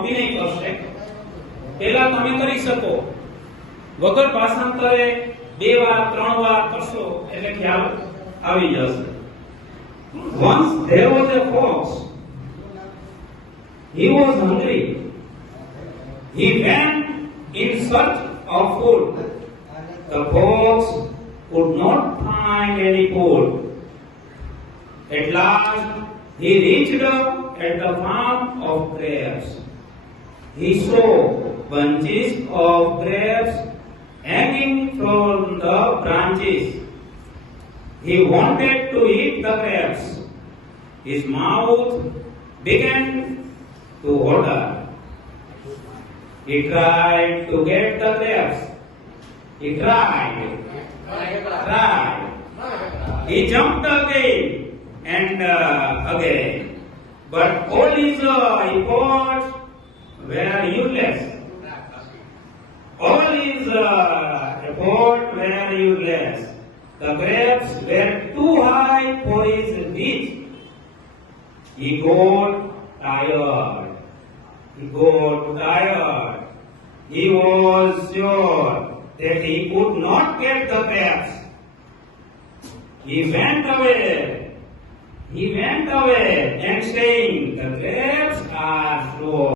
અભિનય કરશે. પહેલા તમે કરી શકો, વગર ભાષાંતરે 2 વાર 3 વાર કરશો એટલે ખ્યાલ આવી જશે. Once there was a fox. He was hungry. He went in search of food. The fox could not find any food. At last, he reached at the farm of grapes. He saw bunches of grapes hanging from the branches. He wanted to eat the grapes. His mouth began to water. He tried to get the grapes. He tried. He jumped again and again. But all his efforts were useless. All his efforts were useless. The grapes were too high for his reach. He got tired. He was sure that he could not get the grapes. He went away and saying, the grapes are so